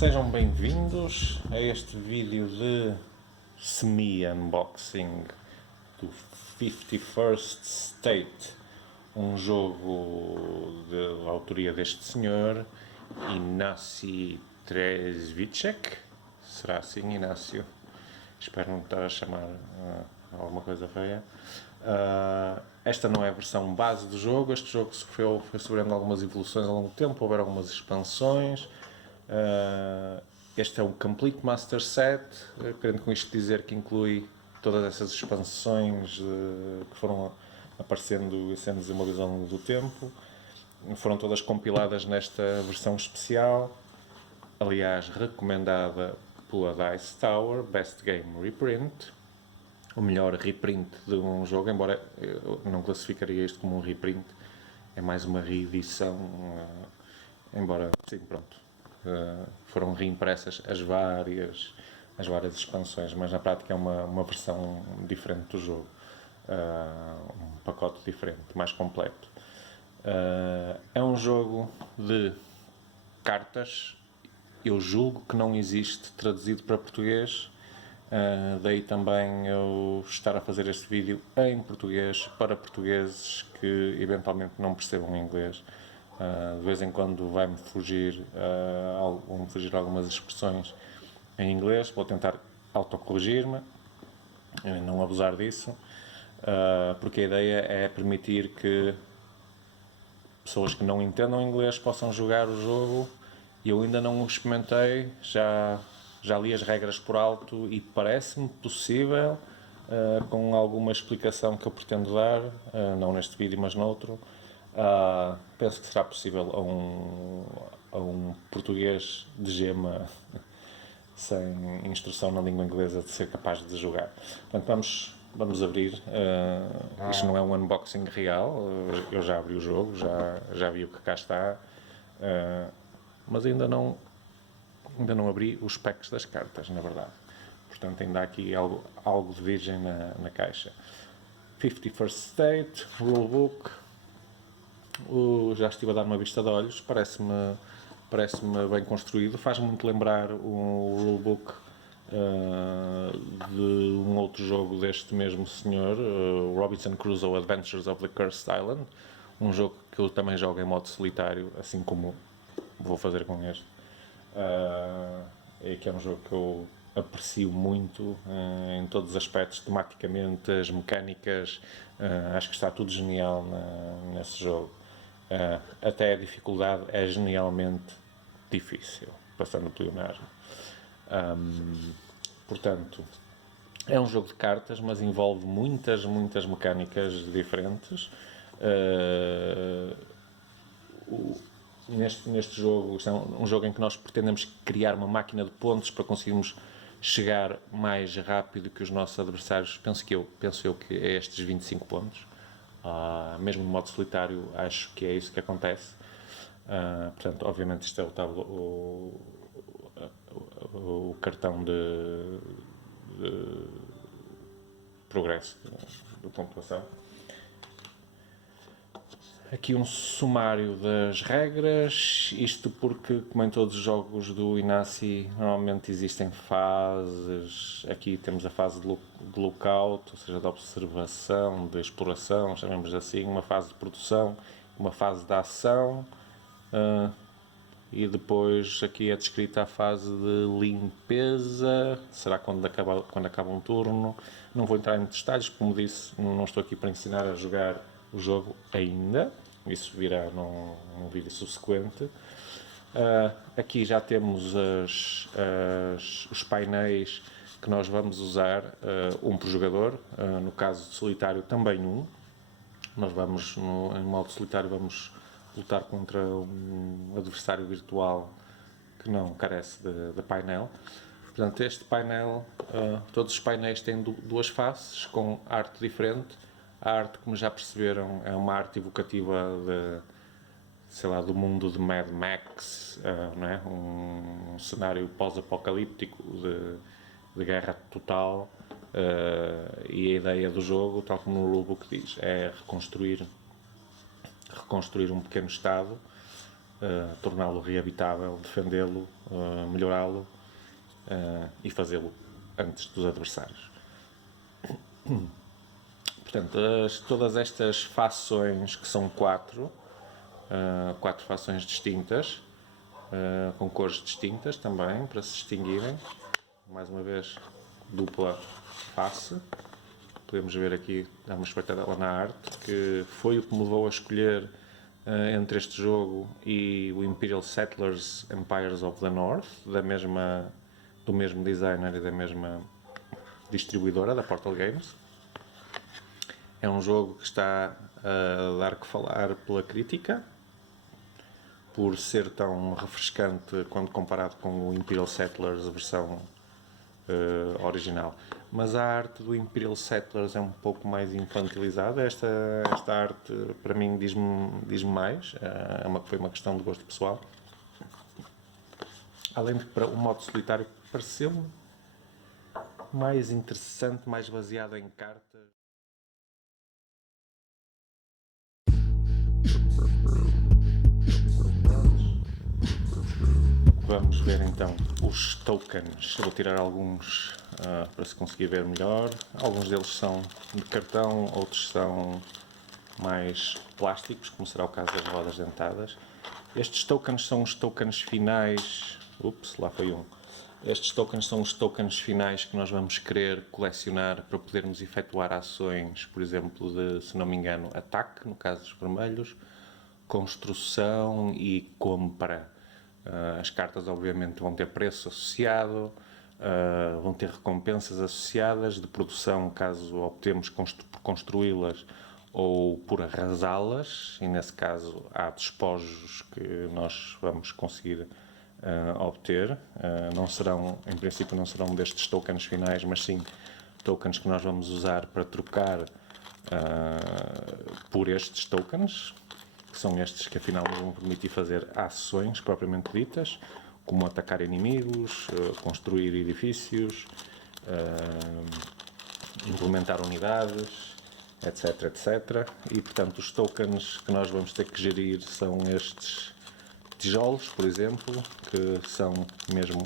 Sejam bem-vindos a este vídeo de semi-unboxing do 51st State, um jogo de autoria deste senhor, Ignacy Trzewiczek. Será assim, Inácio? Espero não estar a chamar alguma coisa feia. Esta não é a versão base do jogo. Este jogo foi sofrendo algumas evoluções ao longo do tempo, houveram algumas expansões. Este é um Complete Master Set, querendo com isto dizer que inclui todas essas expansões que foram aparecendo e sendo desenvolvidas ao longo do tempo. Foram todas compiladas nesta versão especial, aliás recomendada pela Dice Tower, Best Game Reprint, o melhor reprint de um jogo, embora eu não classificaria isto como um reprint, é mais uma reedição, embora, sim, pronto, foram reimpressas as várias expansões, mas na prática é uma versão diferente do jogo, um pacote diferente, mais completo. É um jogo de cartas. Eu julgo que não existe traduzido para português, daí também eu estar a fazer este vídeo em português para portugueses que eventualmente não percebam inglês. De vez em quando vão-me fugir algumas expressões em inglês, vou tentar autocorrigir-me, não abusar disso, porque a ideia é permitir que pessoas que não entendam inglês possam jogar o jogo. Eu ainda não o experimentei, já li as regras por alto e parece-me possível, com alguma explicação que eu pretendo dar, não neste vídeo mas noutro, penso que será possível a um português de gema sem instrução na língua inglesa de ser capaz de jogar. Portanto, vamos abrir. Isto não é um unboxing real, eu já abri o jogo, já vi o que cá está, mas ainda não abri os packs das cartas, na verdade. Portanto, ainda há aqui algo de virgem na caixa. 51st State, Rulebook. Já estive a dar uma vista de olhos, parece-me bem construído. Faz-me muito lembrar o Rulebook de um outro jogo deste mesmo senhor, Robinson Crusoe Adventures of the Cursed Island, um jogo que eu também jogo em modo solitário, assim como vou fazer com este. Que é um jogo que eu aprecio muito em todos os aspectos, tematicamente, as mecânicas, acho que está tudo genial nesse jogo. Até a dificuldade é genialmente difícil, passando o pleonasmo. Portanto, é um jogo de cartas, mas envolve muitas mecânicas diferentes. Neste jogo, isto é um jogo em que nós pretendemos criar uma máquina de pontos para conseguirmos chegar mais rápido que os nossos adversários. Penso eu que é estes 25 pontos. Mesmo no modo solitário, acho que é isso que acontece. Portanto, obviamente isto é o cartão de progresso de pontuação. Aqui um sumário das regras, isto porque, como em todos os jogos do Ignacy, normalmente existem fases. Aqui temos a fase de lookout, ou seja, de observação, de exploração, chamemos assim, uma fase de produção, uma fase de ação, e depois aqui é descrita a fase de limpeza, será quando acaba um turno. Não vou entrar em detalhes, como disse, não estou aqui para ensinar a jogar o jogo ainda, isso virá num vídeo subsequente. Aqui já temos os painéis que nós vamos usar, um por jogador, no caso de solitário também um. Nós vamos, em modo solitário, vamos lutar contra um adversário virtual que não carece de painel. Portanto, este painel, todos os painéis têm duas faces com arte diferente. A arte, como já perceberam, é uma arte evocativa do mundo de Mad Max, não é? Um cenário pós-apocalíptico de guerra total, e a ideia do jogo, tal como no rulebook diz, é reconstruir um pequeno estado torná-lo reabitável, defendê-lo, melhorá-lo e fazê-lo antes dos adversários. Portanto, todas estas fações, que são quatro fações distintas, com cores distintas também, para se distinguirem. Mais uma vez, dupla face. Podemos ver aqui, dar uma espreitada na arte, que foi o que me levou a escolher entre este jogo e o Imperial Settlers Empires of the North, do mesmo designer e da mesma distribuidora, da Portal Games. É um jogo que está a dar que falar pela crítica, por ser tão refrescante quando comparado com o Imperial Settlers, a versão original. Mas a arte do Imperial Settlers é um pouco mais infantilizada. Esta arte, para mim, diz-me mais. Foi uma questão de gosto pessoal. Além de que, para o modo solitário, pareceu-me mais interessante, mais baseado em cartas. Vamos ver então os tokens. Eu vou tirar alguns para se conseguir ver melhor. Alguns deles são de cartão, outros são mais plásticos, como será o caso das rodas dentadas. Estes tokens são os tokens finais. Ups, lá foi um. Estes tokens são os tokens finais que nós vamos querer colecionar para podermos efetuar ações, por exemplo, de, se não me engano, ataque, no caso dos vermelhos, construção e compra. As cartas, obviamente, vão ter preço associado, vão ter recompensas associadas de produção, caso optemos por construí-las ou por arrasá-las, e nesse caso há despojos que nós vamos conseguir obter. Não serão, em princípio, não serão destes tokens finais, mas sim tokens que nós vamos usar para trocar por estes tokens, que são estes que afinal nos vão permitir fazer ações propriamente ditas, como atacar inimigos, construir edifícios, implementar unidades, etc, etc. E portanto os tokens que nós vamos ter que gerir são estes tijolos, por exemplo, que são mesmo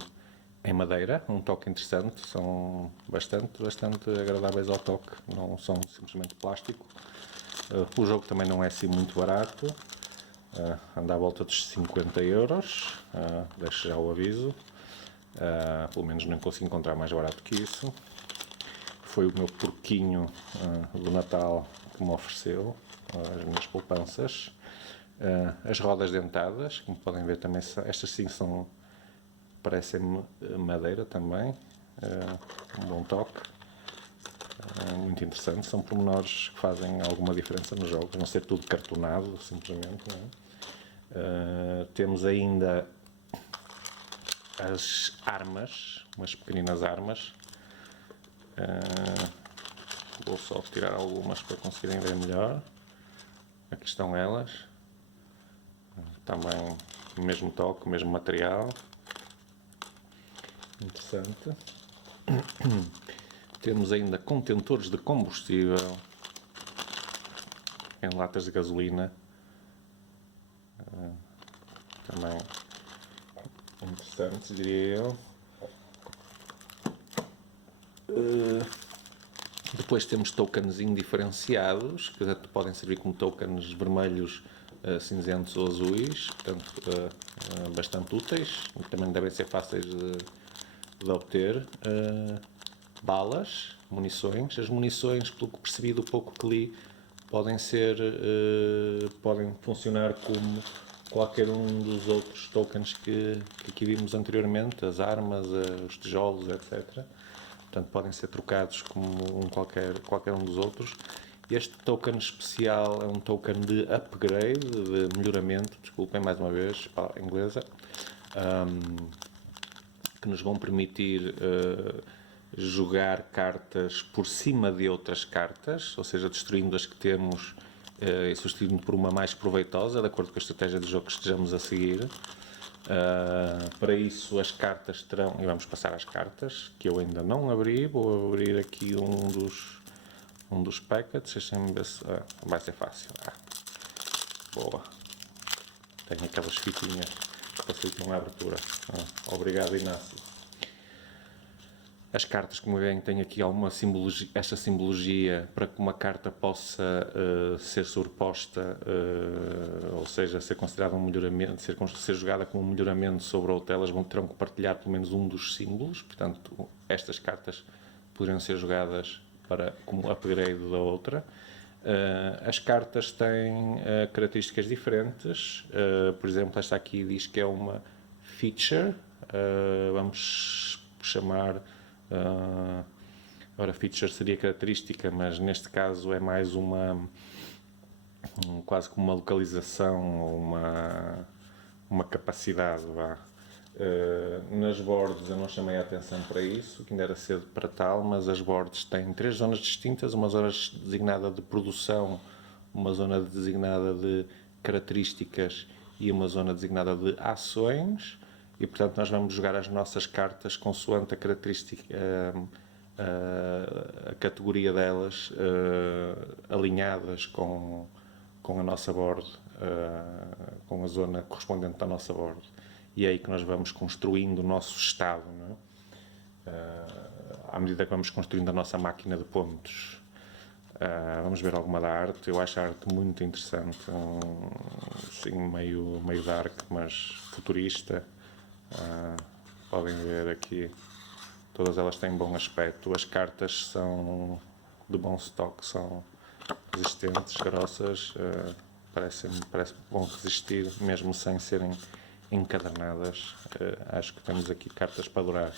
em madeira, um toque interessante, são bastante agradáveis ao toque, não são simplesmente plástico. O jogo também não é assim muito barato, anda à volta dos 50 euros, deixo já o aviso, pelo menos não consigo encontrar mais barato que isso. Foi o meu porquinho do Natal que me ofereceu, as minhas poupanças. As rodas dentadas, como podem ver também, estas sim são, parecem madeira também, um bom toque. Muito interessante, são pormenores que fazem alguma diferença nos jogos, não ser tudo cartonado, simplesmente. Não é? Temos ainda as armas, umas pequeninas armas. Vou só tirar algumas para conseguirem ver melhor. Aqui estão elas. Também o mesmo toque, o mesmo material. Interessante. Temos ainda contentores de combustível em latas de gasolina. Também interessantes, diria eu. Depois temos tokens indiferenciados, que podem servir como tokens vermelhos, cinzentos ou azuis, portanto bastante úteis, também devem ser fáceis de obter. Balas, munições. As munições, pelo que percebi do pouco que li, podem funcionar como qualquer um dos outros tokens que aqui vimos anteriormente, as armas, os tijolos, etc. Portanto, podem ser trocados como qualquer um dos outros. Este token especial é um token de upgrade, de melhoramento, desculpem mais uma vez, palavra inglesa, que nos vão permitir jogar cartas por cima de outras cartas, ou seja, destruindo as que temos e substituindo por uma mais proveitosa, de acordo com a estratégia de jogo que estejamos a seguir. Para isso as cartas terão, e vamos passar às cartas, que eu ainda não abri, vou abrir aqui um dos packets, deixem-me ver se vai ser fácil. Boa. Tem aquelas fitinhas que facilitam a abertura. Obrigado, Inácio. As cartas, como veem, têm aqui alguma simbologia, esta simbologia para que uma carta possa ser sobreposta, ou seja, ser considerada um melhoramento, ser jogada como um melhoramento sobre outra, elas terão que partilhar pelo menos um dos símbolos. Portanto, estas cartas poderiam ser jogadas como upgrade da outra. As cartas têm características diferentes. Por exemplo, esta aqui diz que é uma feature. Vamos chamar... ora, feature seria característica, mas neste caso é mais quase como uma localização ou uma capacidade, vá. Nas boards eu não chamei a atenção para isso, que ainda era cedo para tal, mas as boards têm 3 zonas distintas, uma zona designada de produção, uma zona designada de características e uma zona designada de ações, e portanto nós vamos jogar as nossas cartas consoante a característica, a categoria delas, alinhadas com a nossa board, com a zona correspondente da nossa board. E é aí que nós vamos construindo o nosso estado, não é? À medida que vamos construindo a nossa máquina de pontos. Vamos ver alguma da arte. Eu acho a arte muito interessante, assim, meio dark, mas futurista. Podem ver aqui, todas elas têm bom aspecto. As cartas são de bom estoque, são resistentes, grossas, parece bom resistir, mesmo sem serem encadernadas. Acho que temos aqui cartas para durar.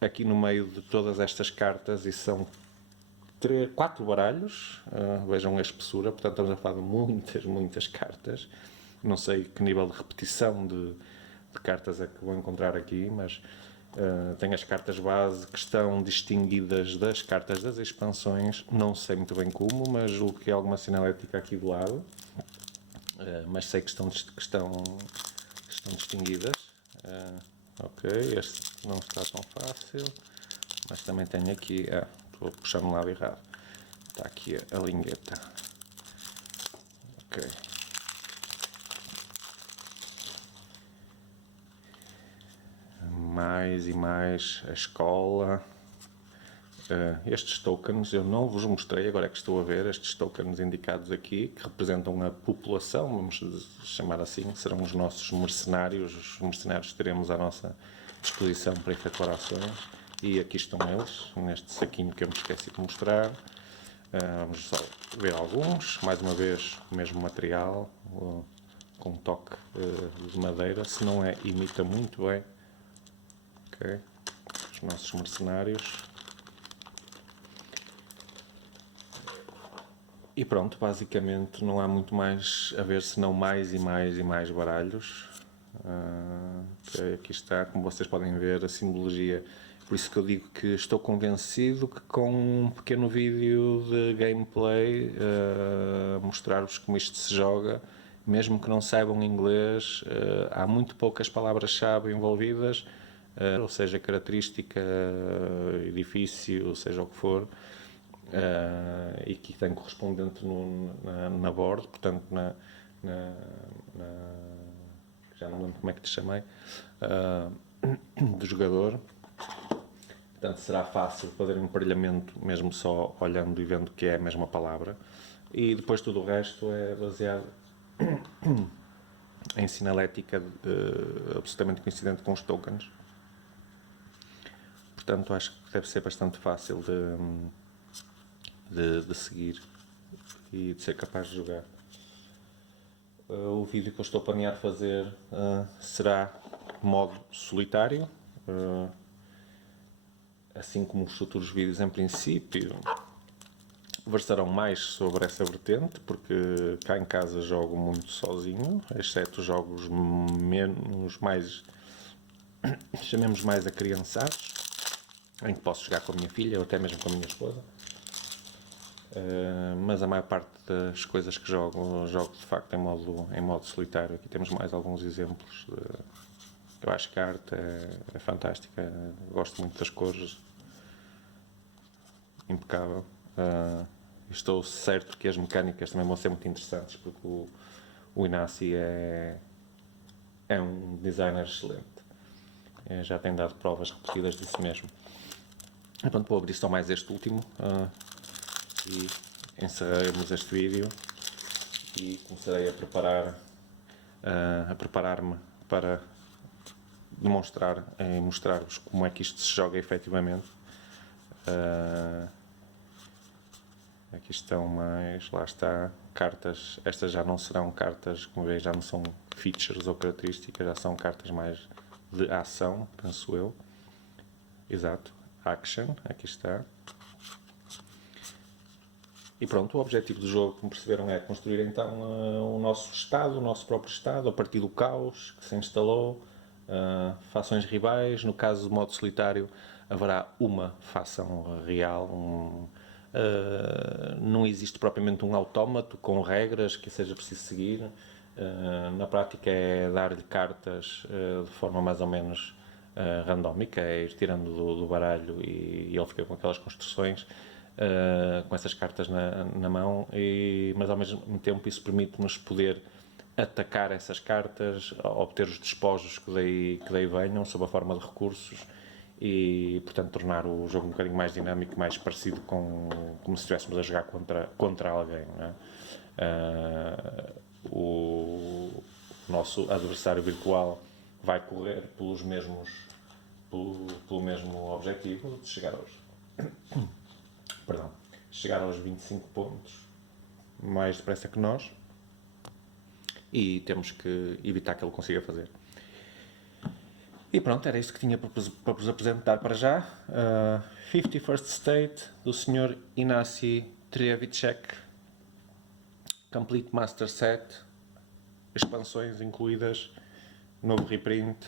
Aqui no meio de todas estas cartas, e são 4 baralhos, vejam a espessura, portanto estamos a falar de muitas cartas. Não sei que nível de repetição de cartas é que vou encontrar aqui, mas tem as cartas base que estão distinguidas das cartas das expansões, não sei muito bem como, mas julgo que há alguma sinalética aqui do lado. Mas sei que estão distinguidas. Ok, este não está tão fácil, mas também tenho aqui, estou puxando no lado errado, está aqui a lingueta. Ok. Mais e mais a escola. Estes tokens eu não vos mostrei, agora é que estou a ver, estes tokens indicados aqui, que representam a população, vamos chamar assim, serão os nossos mercenários, os mercenários que teremos à nossa disposição para efetuar ações, e aqui estão eles, neste saquinho que eu me esqueci de mostrar. Vamos só ver alguns, mais uma vez o mesmo material, com um toque de madeira, se não é, imita muito bem. Ok, os nossos mercenários. E pronto, basicamente não há muito mais a ver senão mais e mais baralhos. Okay, aqui está, como vocês podem ver, a simbologia. Por isso que eu digo que estou convencido que com um pequeno vídeo de gameplay, mostrar-vos como isto se joga, mesmo que não saibam inglês, há muito poucas palavras-chave envolvidas, ou seja, característica, edifício, seja o que for, e que tem correspondente na board, portanto já não lembro como é que te chamei, do jogador. Portanto, será fácil fazer um emparelhamento mesmo só olhando e vendo que é a mesma palavra. E depois tudo o resto é baseado em sinalética absolutamente coincidente com os tokens. Portanto, acho que deve ser bastante fácil de seguir e de ser capaz de jogar. O vídeo que eu estou a planear fazer será modo solitário, assim como os futuros vídeos em princípio versarão mais sobre essa vertente, porque cá em casa jogo muito sozinho, exceto jogos mais, chamemos mais acriançados, em que posso jogar com a minha filha ou até mesmo com a minha esposa. Mas a maior parte das coisas que jogo de facto em modo solitário. Aqui temos mais alguns exemplos. Eu acho que a arte é fantástica, gosto muito das cores, impecável. Estou certo que as mecânicas também vão ser muito interessantes, porque o o Inassi é um designer excelente. Já tem dado provas repetidas disso mesmo. E pronto, vou abrir só mais este último e encerraremos este vídeo e começarei a preparar-me para demonstrar e mostrar-vos como é que isto se joga efetivamente. Aqui estão mais, lá está, cartas. Estas já não serão cartas, como veem, já não são features ou características, já são cartas mais de ação, penso eu. Exato, action, aqui está. E pronto, o objetivo do jogo, como perceberam, é construir então o nosso estado, o nosso próprio estado, a partir do caos que se instalou, fações rivais. No caso do modo solitário, haverá uma fação real, não existe propriamente um autómato com regras que seja preciso seguir. Na prática é dar-lhe cartas de forma mais ou menos randómica, é ir tirando do baralho e ele fica com aquelas construções com essas cartas na mão, mas ao mesmo tempo isso permite-nos poder atacar essas cartas, obter os despojos que daí venham, sob a forma de recursos, e portanto tornar o jogo um bocadinho mais dinâmico, mais parecido com como se estivéssemos a jogar contra alguém, não é? O nosso adversário virtual vai correr pelo mesmo objetivo de chegar aos 25 pontos mais depressa que nós, e temos que evitar que ele consiga fazer. E pronto, era isso que tinha para vos apresentar para já. 51st State, do Sr. Inassi Trzewiczek, Complete Master Set, expansões incluídas, novo reprint,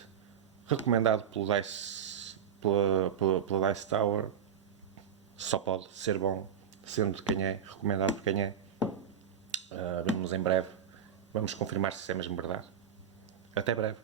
recomendado pela Dice Tower. Só pode ser bom, sendo de quem é, recomendado por quem é. Vemo-nos em breve, vamos confirmar se isso é mesmo verdade. Até breve.